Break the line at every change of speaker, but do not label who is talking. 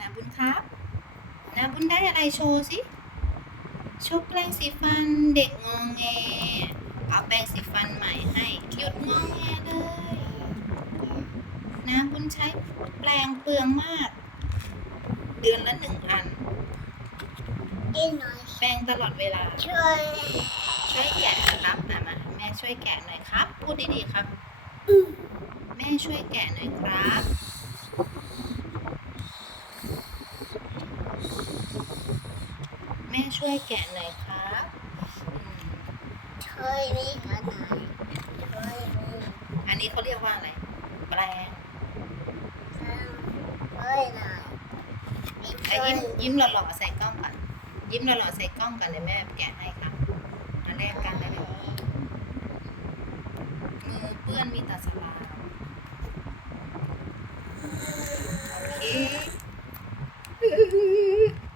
นาบุญครับนาบุญได้อะไรโชว์สิโชว์แปรงสีฟันเด็กงองแงเอาแปรงสีฟันใหม่ให้หยุดงองแงเลยนาบุญใช้แปรงเปลืองมาก เดือนละหนึ่งอัน
อีกหน่อย
แปรงตลอดเวลา
ช่วย
ช่วยแกะครับมามาแม่ช่วยแกะหน่อยครับ พูดดีๆครับ แม่ช่วยแกะหน่อยครับ ม่ช่วยแกะหน่อยครับอืม
ช่วยมีกันหน่อยช่วยมี
อันนี้เขาเรียกว่าอะไร แปลง
ช่วยหน่อย
อะยิ้มยิ้มหล่อๆใส่กล้องก่อน ยิ้มหล่อๆใส่กล้องก่อนเดี๋ยวแม่แกะให้ครับอันแรกกันนะลูกมือเปื้อนมีแต่สลาม